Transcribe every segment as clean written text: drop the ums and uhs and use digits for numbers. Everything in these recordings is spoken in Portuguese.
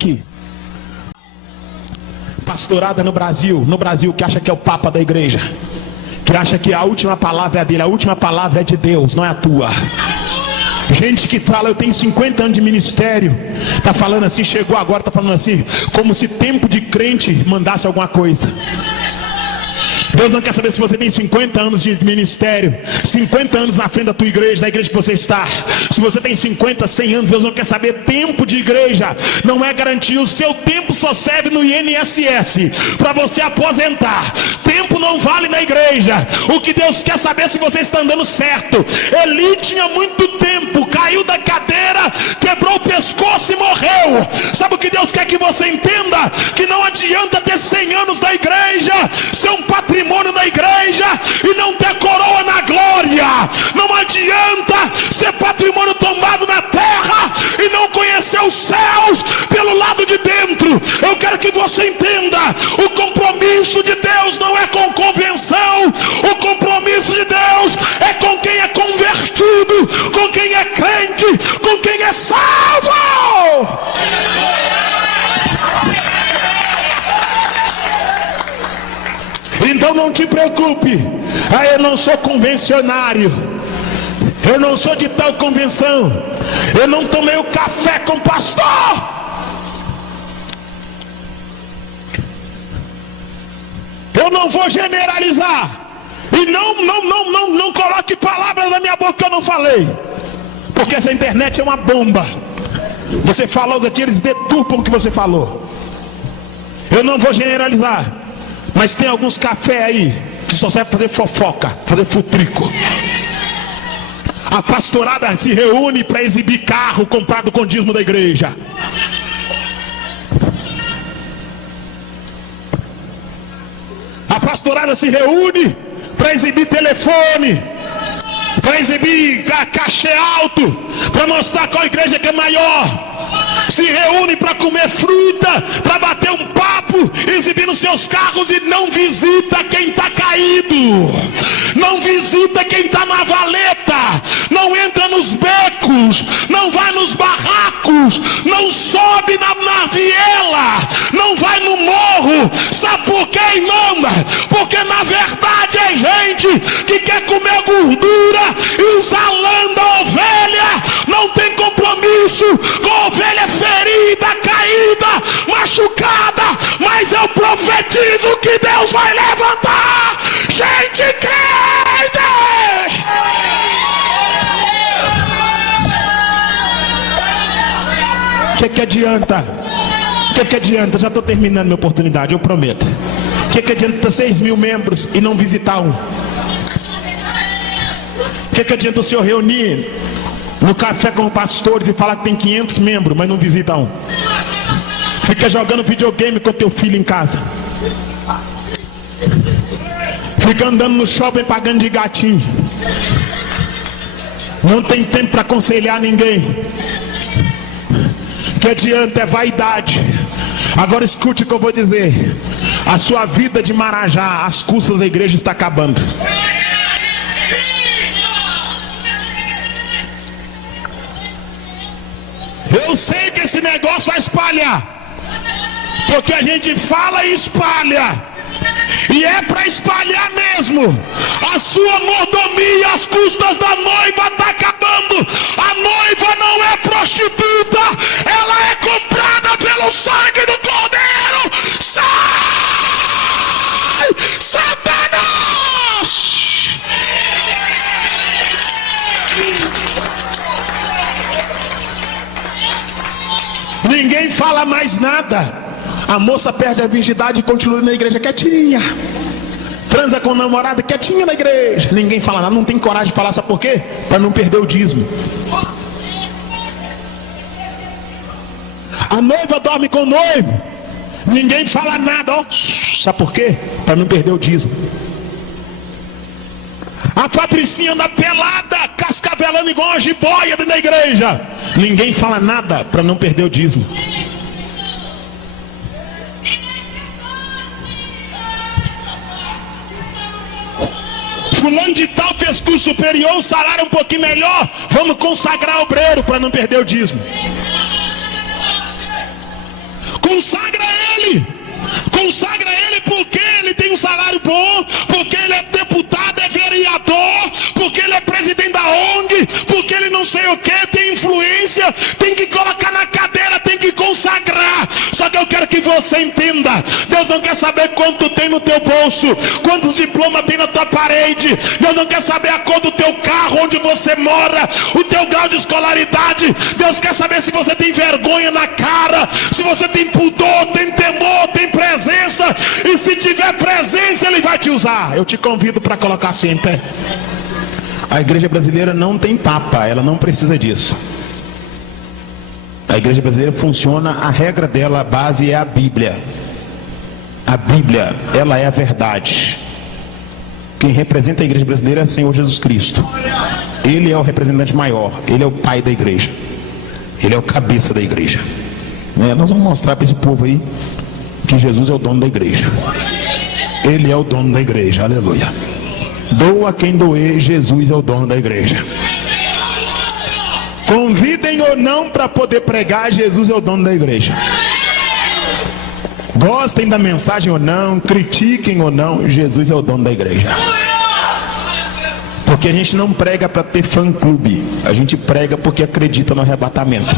aqui. Pastorada no Brasil que acha que é o Papa da igreja, que acha que a última palavra é a dele, a última palavra é de Deus, não é a tua. Gente que fala, eu tenho 50 anos de ministério, tá falando assim, chegou agora, tá falando assim, como se tempo de crente mandasse alguma coisa. Deus não quer saber se você tem 50 anos de ministério, 50 anos na frente da tua igreja, da igreja que você está. Se você tem 50, 100 anos, Deus não quer saber. Tempo de igreja não é garantia. O seu tempo só serve no INSS para você aposentar. Tempo não vale na igreja. O que Deus quer saber é se você está andando certo. Eli tinha muito tempo, caiu da cadeira, quebrou o pescoço e morreu. Sabe o que Deus quer que você entenda? Que não adianta ter 100 anos da igreja, ser um patrimônio na igreja e não ter coroa na glória. Não adianta ser patrimônio tombado na terra e não conhecer os céus pelo lado de dentro. Eu quero que você entenda: o compromisso de Deus não é com convenção. O compromisso de Deus é com quem é convertido, com quem é crente, com quem é salvo. Então não te preocupe. Eu não sou convencionário, eu não sou de tal convenção, eu não tomei o café com o pastor. Eu não vou generalizar. E não coloque palavras na minha boca que eu não falei, porque essa internet é uma bomba. Você falou daqui, eles deturpam o que você falou. Eu não vou generalizar, mas tem alguns cafés aí que só serve para fazer fofoca, fazer futrico. A pastorada se reúne para exibir carro comprado com dízimo da igreja. A pastorada se reúne para exibir telefone, para exibir cachê alto, para mostrar qual igreja que é maior. Se reúne para comer fruta, para bater um papo, exibindo seus carros, e não visita quem está caído, não visita quem está na valeta, não entra nos becos, não vai nos barracos, não sobe na viela, não vai no morro. Sabe por quê, irmã? Porque na verdade é gente que quer comer gordura e usar lã da ovelha, não tem compromisso com a ovelha ferida, caída, machucada. Mas eu profetizo que Deus vai levantar gente crente. O que adianta? O que adianta? Já estou terminando minha oportunidade, eu prometo. O que adianta ter 6 mil membros e não visitar um? O que adianta o senhor reunir no café com pastores e falar que tem 500 membros, mas não visita um? Fica jogando videogame com teu filho em casa, fica andando no shopping pagando de gatinho, não tem tempo para aconselhar ninguém. O que adianta? É vaidade. Agora escute o que eu vou dizer: a sua vida de Marajá às custas da igreja está acabando. Eu sei que esse negócio vai espalhar, porque a gente fala e espalha, e é para espalhar mesmo. A sua mordomia às custas da noiva está acabando. A noiva não é prostituta, ela é comprada pelo sangue do Cordeiro. Sai, Satanás! Ninguém fala mais nada. A moça perde a virgindade e continua na igreja quietinha. Transa com o namorado quietinha na igreja. Ninguém fala nada, não tem coragem de falar. Sabe por quê? Para não perder o dízimo. A noiva dorme com o noivo, ninguém fala nada, ó. Sabe por quê? Para não perder o dízimo. A patricinha anda pelada, cascavelando igual uma jiboia dentro da igreja, ninguém fala nada para não perder o dízimo. Fulano de tal fez curso superior, o salário é um pouquinho melhor, vamos consagrar obreiro para não perder o dízimo. Consagra Ele. Consagra Ele porque Ele tem um salário bom, porque Ele é deputado, é vereador, porque Ele é presidente da ONG, porque Ele não sei o que, tem influência, tem que colocar na cadeira, tem que consagrar. Só que eu quero que você entenda, Deus não quer saber quanto tem no teu bolso, quantos diplomas tem na tua parede. Deus não quer saber a cor do teu carro, onde você mora, o teu grau de escolaridade. Deus quer saber se você tem vergonha na cara, se você tem pudor, tem temor, tem presença. E se tiver presença, Ele vai te usar. Eu te convido para colocar assim em pé. A igreja brasileira não tem papa, ela não precisa disso. A igreja brasileira funciona, a regra dela, a base é a Bíblia. A Bíblia, ela é a verdade. Quem representa a igreja brasileira é o Senhor Jesus Cristo. Ele é o representante maior, Ele é o pai da igreja, Ele é o cabeça da igreja. Nós vamos mostrar para esse povo aí que Jesus é o dono da igreja. Ele é o dono da igreja, aleluia. Doa quem doer, Jesus é o dono da igreja. Convidem ou não para poder pregar, Jesus é o dono da igreja. Gostem da mensagem ou não, critiquem ou não, Jesus é o dono da igreja. Porque a gente não prega para ter fã-clube, a gente prega porque acredita no arrebatamento.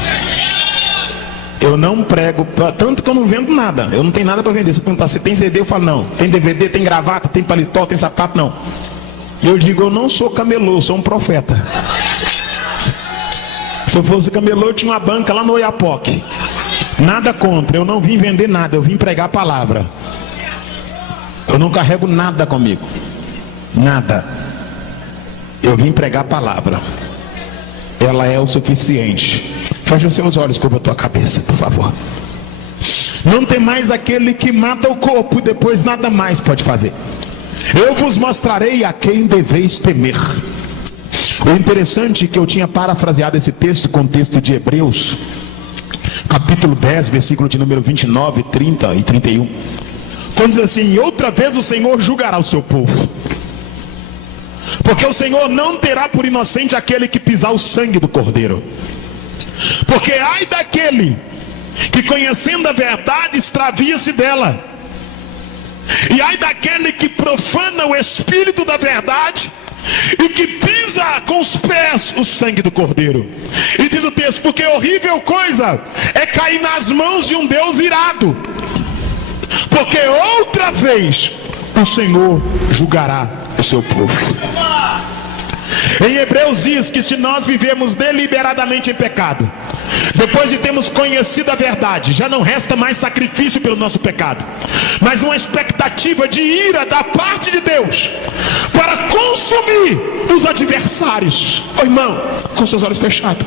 Eu não prego, tanto que eu não vendo nada, eu não tenho nada para vender. Se perguntar se tem CD, eu falo não. Tem DVD, tem gravata, tem paletó, tem sapato, não. Eu digo, eu não sou camelô, eu sou um profeta. Se eu fosse camelô, eu tinha uma banca lá no Oiapoque. Nada contra, eu não vim vender nada, eu vim pregar a palavra. Eu não carrego nada comigo, nada. Eu vim pregar a palavra. Ela é o suficiente. Feche os seus olhos, curva a tua cabeça, por favor. Não tem mais aquele que mata o corpo e depois nada mais pode fazer. Eu vos mostrarei a quem deveis temer. O interessante é que eu tinha parafraseado esse texto com o texto de Hebreus, capítulo 10, versículo de número 29, 30 e 31. Quando diz assim: outra vez o Senhor julgará o seu povo, porque o Senhor não terá por inocente aquele que pisar o sangue do cordeiro. Porque ai daquele que, conhecendo a verdade, extravia-se dela. E ai daquele que profana o espírito da verdade e que pisa com os pés o sangue do cordeiro. E diz o texto: porque horrível coisa é cair nas mãos de um Deus irado, porque outra vez o Senhor julgará o seu povo. Em Hebreus diz que se nós vivemos deliberadamente em pecado, depois de termos conhecido a verdade, já não resta mais sacrifício pelo nosso pecado, mas uma expectativa de ira da parte de Deus para consumir os adversários. Ô irmão, com seus olhos fechados,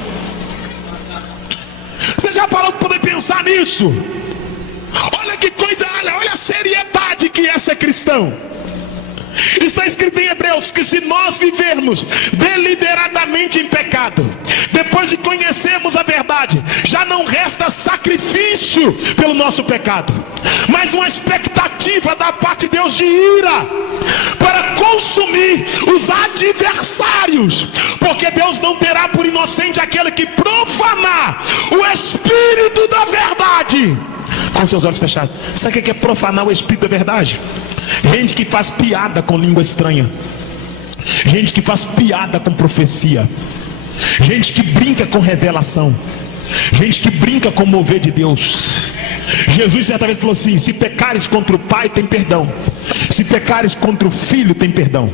você já parou para poder pensar nisso? Olha que coisa, olha a seriedade que é ser cristão. Está escrito em Hebreus que se nós vivermos deliberadamente em pecado, depois de conhecermos a verdade, já não resta sacrifício pelo nosso pecado, mas uma expectativa da parte de Deus de ira para consumir os adversários, porque Deus não terá por inocente aquele que profanar o Espírito da verdade. Com seus olhos fechados, sabe o que é profanar o Espírito da verdade? Gente que faz piada com língua estranha, gente que faz piada com profecia, gente que brinca com revelação, gente que brinca com o mover de Deus. Jesus certa vez falou assim: se pecares contra o Pai, tem perdão. Se pecares contra o Filho, tem perdão.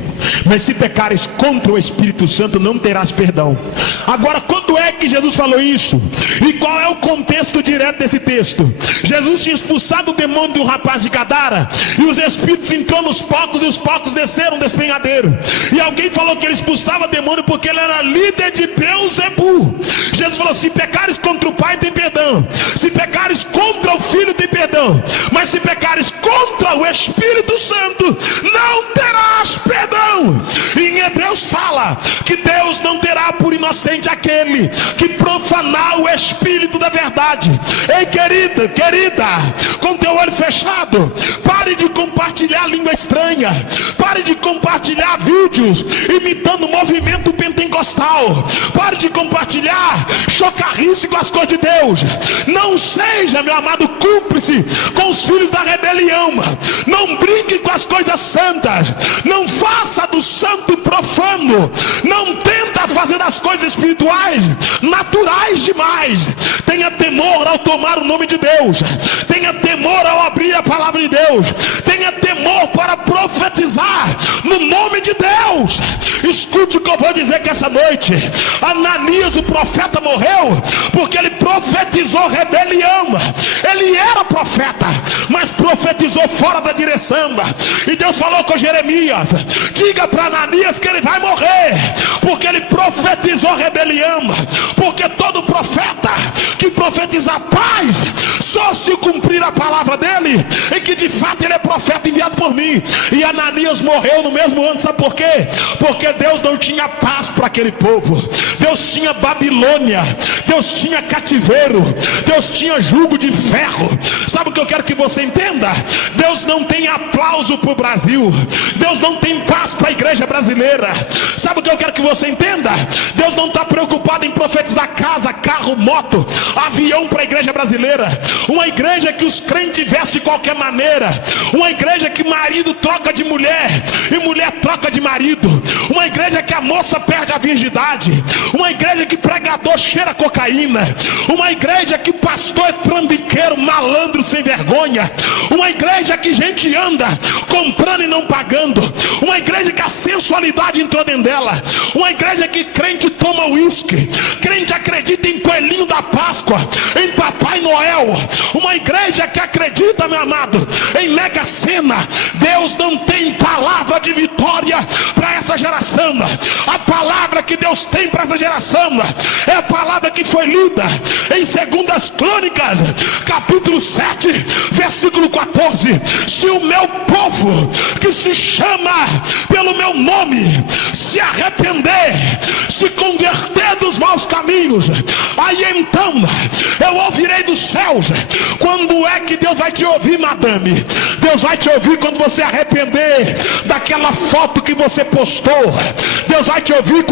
Mas se pecares contra o Espírito Santo, não terás perdão. Agora, quando é que Jesus falou isso? E qual é o contexto direto desse texto? Jesus tinha expulsado o demônio de um rapaz de Gadara, e os espíritos entrou nos porcos, e os porcos desceram um despenhadeiro. E alguém falou que ele expulsava demônio porque ele era líder de Beelzebu. Jesus falou: se pecares contra o Pai, tem perdão. Se pecares contra o Filho, tem perdão. Mas se pecares contra o Espírito Santo, não terás perdão. Em Hebreus Deus fala que Deus não terá por inocente aquele que profanar o Espírito da verdade. Ei, querida, com teu olho fechado, pare de compartilhar língua estranha, pare de compartilhar vídeos imitando o movimento pentecostal, pare de compartilhar chocarrice com as coisas de Deus. Não seja, meu amado, cúmplice com os filhos da rebelião. Não brinque com as coisas santas, não faça do santo profano, não tenta fazer das coisas espirituais naturais demais. Tenha temor ao tomar o nome de Deus, tenha temor ao abrir a palavra de Deus, tenha temor para profetizar no nome de Deus. Escute o que eu vou dizer, que essa noite Ananias, o profeta, morreu porque ele profetizou rebelião. Ele era profeta, mas profetizou fora da direção. E Deus falou com Jeremias: diga para Ananias que ele vai morrer porque ele profetizou rebelião. Porque todo profeta que profetiza paz, só se cumprir a palavra dele, e que de fato ele é profeta enviado por mim. E Ananias morreu no mesmo ano. Sabe por quê? Porque Deus não tinha paz para aquele povo. Deus tinha Babilônia, Deus tinha cativeiro, Deus tinha jugo de ferro. Sabe o que eu quero que você entenda? Deus não tem aplauso para o Brasil, Deus não tem paz para a igreja brasileira. Sabe o que eu quero que você entenda? Deus não está preocupado em profetizar casa, carro, moto, avião para a igreja brasileira. Uma igreja que os crentes vestem de qualquer maneira, uma igreja que marido troca de mulher e mulher troca de marido, uma igreja que a moça perde a virgindade, uma igreja que pregador cheira cocaína, uma igreja que pastor é trambiqueiro, malandro sem vergonha, uma igreja que gente anda comprando e não pagando, uma igreja que a sensualidade entrou dentro dela, uma igreja que crente toma uísque, crente acredita em coelhinho da Páscoa, em Papai Noel, uma igreja que acredita, meu amado, em Mega Sena. Deus não tem palavra de vitória para essa geração. A palavra que Deus tem para essa geração é a palavra que foi lida em 2 Crônicas, capítulo 7, versículo 14. Se o meu povo, que se chama pelo meu nome, se arrepender, se converter dos maus caminhos, aí então eu ouvirei dos céus. Quando é que Deus vai te ouvir, madame? Deus vai te ouvir quando você arrepender daquela foto que você postou. Deus vai te ouvir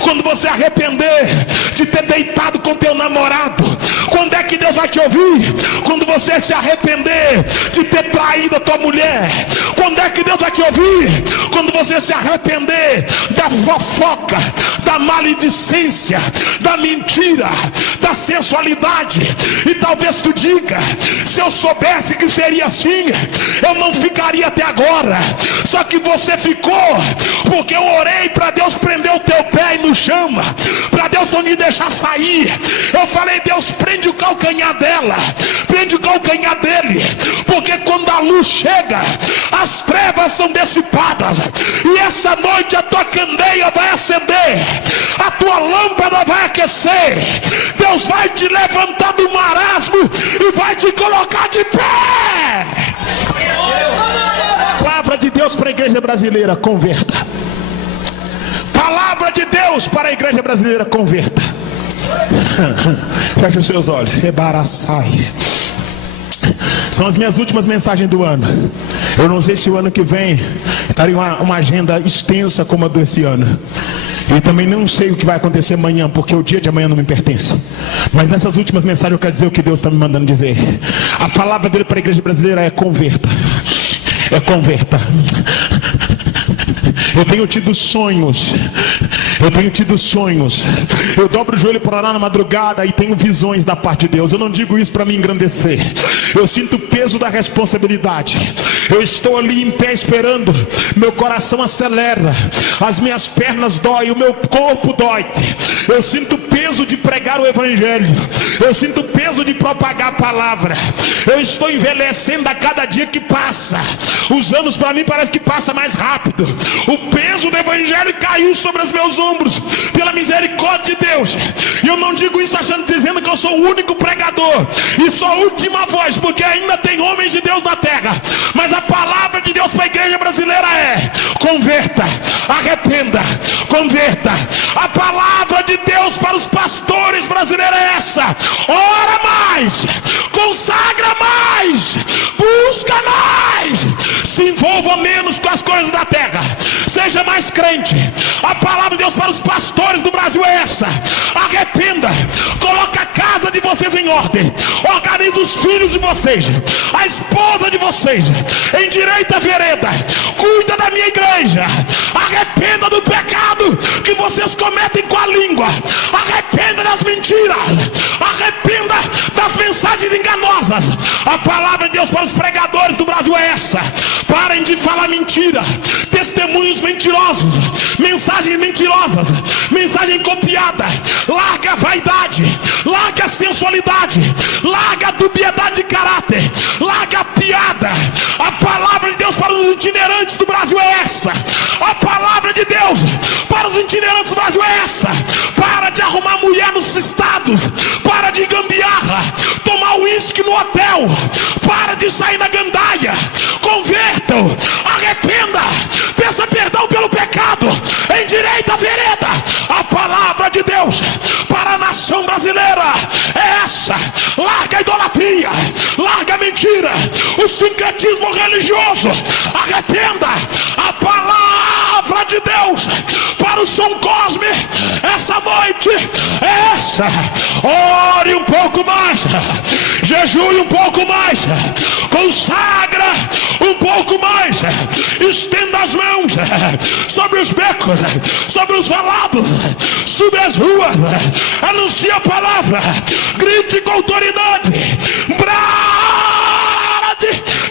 quando você arrepender de ter deitado com teu namorado. Quando é que Deus vai te ouvir? Quando você se arrepender de ter traído a tua mulher. Quando é que Deus vai te ouvir? Quando você se arrepender da fofoca, da maledicência, da mentira, da sensualidade. E talvez tu diga: se eu soubesse que seria assim, eu não ficaria até agora. Só que você ficou porque eu orei para Deus prender o teu pé e no chama, para Deus não me deixar sair. Eu falei: Deus, prende o calcanhar dela, prende o calcanhar dele, porque quando a luz chega, as trevas são dissipadas, e essa noite a tua candeia vai acender, a tua lâmpada vai aquecer. Deus vai te levantar do marasmo e vai te colocar de pé. Palavra de Deus para a igreja brasileira: converta. Palavra de Deus para a igreja brasileira: converta. Feche os seus olhos. Rebaraçai. São as minhas últimas mensagens do ano. Eu não sei se o ano que vem estaria uma agenda extensa como a desse ano. E também não sei o que vai acontecer amanhã, porque o dia de amanhã não me pertence. Mas nessas últimas mensagens eu quero dizer o que Deus está me mandando dizer. A palavra dele para a igreja brasileira é: converta. É converta. Eu tenho tido sonhos. Eu dobro o joelho para orar na madrugada e tenho visões da parte de Deus. Eu não digo isso para me engrandecer. Eu sinto o peso da responsabilidade. Eu estou ali em pé esperando. Meu coração acelera, as minhas pernas doem, o meu corpo dói. Eu sinto o peso de pregar o evangelho. Eu sinto o peso de propagar a palavra. Eu estou envelhecendo a cada dia que passa. Os anos para mim parece que passa mais rápido. O peso do evangelho caiu sobre os meus ombros pela misericórdia de Deus. E eu não digo isso dizendo que eu sou o único pregador e sou a última voz, porque ainda tem homens de Deus na terra. Mas a palavra de Deus para a igreja brasileira é: converta, arrependa, converta. A palavra de Deus para os pastores brasileiros é essa: ora mais, consagra mais, busca mais, se envolva menos com as coisas da terra, seja mais crente. A palavra de Deus para os pastores do Brasil é essa: arrependa, coloca a casa de vocês em ordem, organiza os filhos de vocês, a esposa de vocês, endireita a vereda, cuida da minha igreja, arrependa do pecado que vocês cometem com a língua, arrependa das mentiras, arrependa das mensagens enganosas. A palavra de Deus para os pregadores do Brasil é essa: parem de falar mentira, testemunhos mentirosos, mensagens mentirosas, mensagem copiada. Larga a vaidade, larga a sensualidade, larga a dubiedade de caráter, larga a piada. A palavra de Deus para os itinerantes do Brasil é essa: a palavra de Deus para os itinerantes do Brasil é essa: para de arrumar mulher nos estados, para de gambiarra, tomar uísque no hotel, para de sair na gandaia, convertam, arrependa, peça perdão pelo pecado, endireita a vereda. A palavra de Deus para a nação brasileira é essa: larga a idolatria, larga a mentira, o sincretismo religioso, arrependa. A palavra de Deus para o Som Cosme essa noite é essa: ore um pouco mais, jejue um pouco mais, consagra um pouco mais, estenda as mãos sobre os becos, sobre os valados, sobre as ruas, anuncie a palavra, grite com autoridade, brade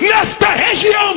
nesta região.